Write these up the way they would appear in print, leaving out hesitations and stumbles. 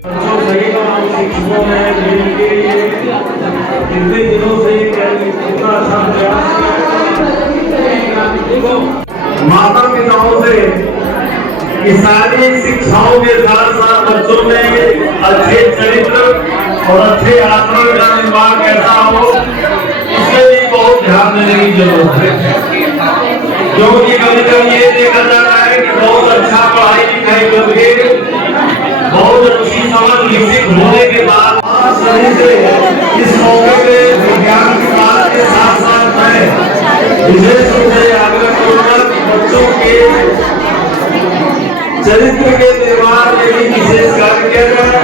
शिक्षकों ने कितने दिनों से कितना अच्छा प्रयास किया। माता पिताओं से कि सारी शिक्षाओं के साथ साथ बच्चों में अच्छे चरित्र और अच्छे आचरण का निर्माण कैसा हो, इसके लिए बहुत ध्यान देने की जरूरत है। क्योंकि कभी कभी ये देखा जाता है कि बहुत अच्छा पढ़ाई लिखाई करके बहुत अच्छी समझ विकसित होने के बाद सही से इस मौके पे विज्ञान की बात के साथ साथ मैं विशेष रूप से आग्रह करूंगा कि बच्चों के चरित्र के निर्माण में भी विशेष कार्य किया जाए,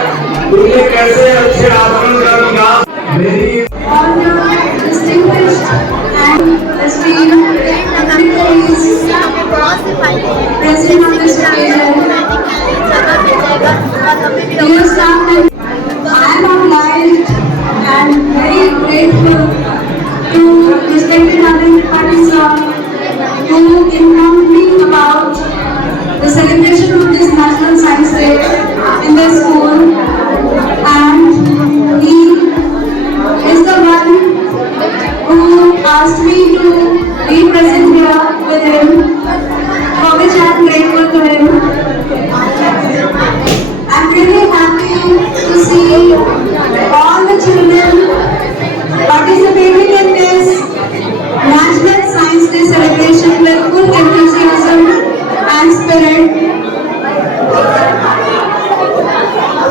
उनमें कैसे अच्छे आचरण का विकास। मेरी I am obliged and very grateful to respected Anand Patil sir who informed me about the celebration of this National Science Day in the school, and he is the one who asked me to be present here with him, for which I am grateful to him. I am really happy to see all the children participating in this National Science Day celebration with full enthusiasm and spirit.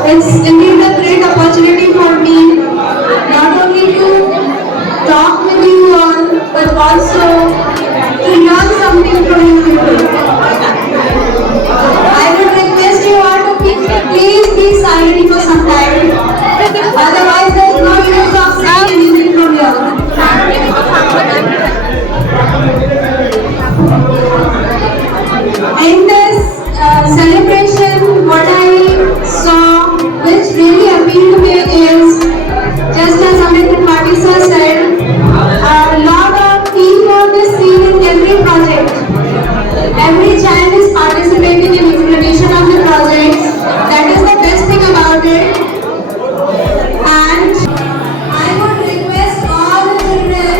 It's indeed a great opportunity for me not only to talk with you all but also to learn something from you people. I would request you all to please be silent for some time. Otherwise, there's no use of saying anything from here. In this celebration, what I saw, which really appealed to me, is just as Amit Patil sir said, a lot of teamwork is seen in every project. Every child is participating in implementation of the projects. That is the best thing about it. And I would request all the children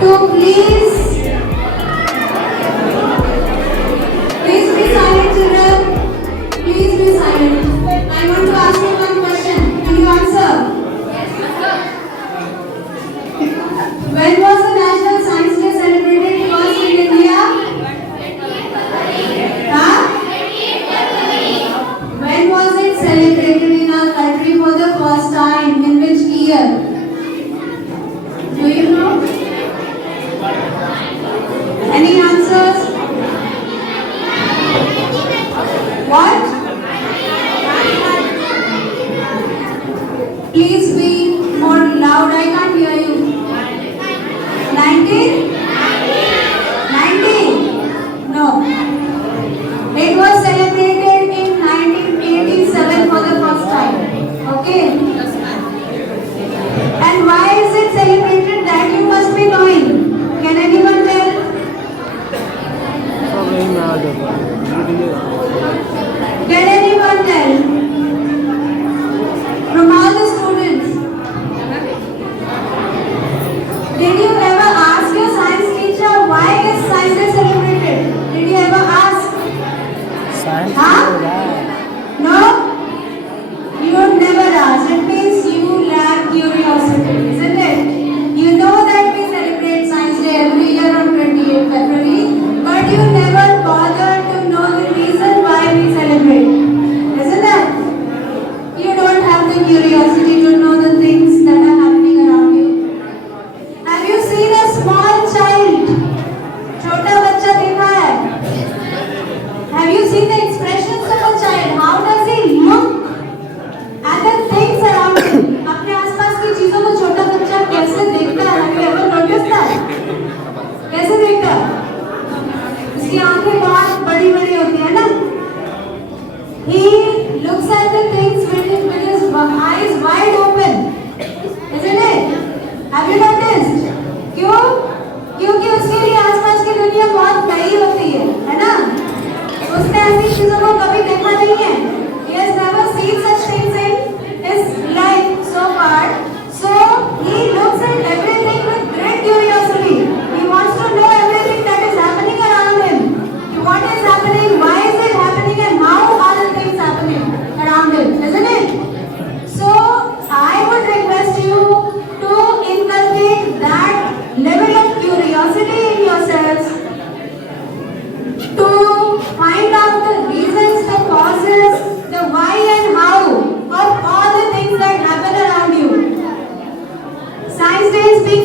to please be silent, children. Please be silent. I want to ask you one question. Can you answer? When was the National Science Day celebrated first in India? Huh? When was it celebrated in our country for the first time? In which year? Do you know? Any answers? What? Please be more loud. I can't hear you.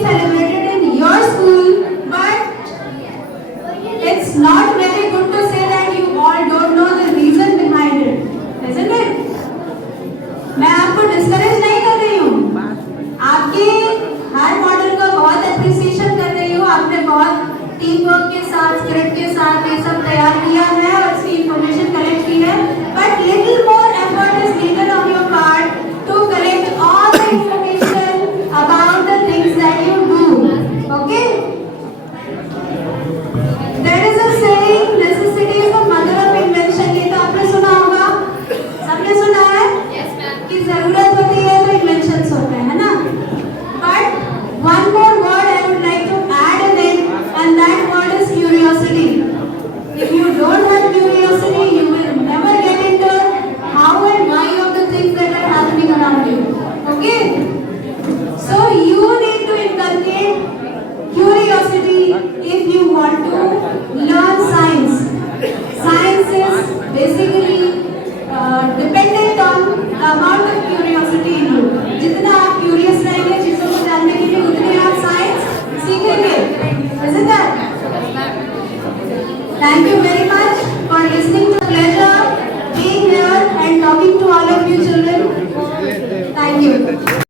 celebrated in your school, but it's not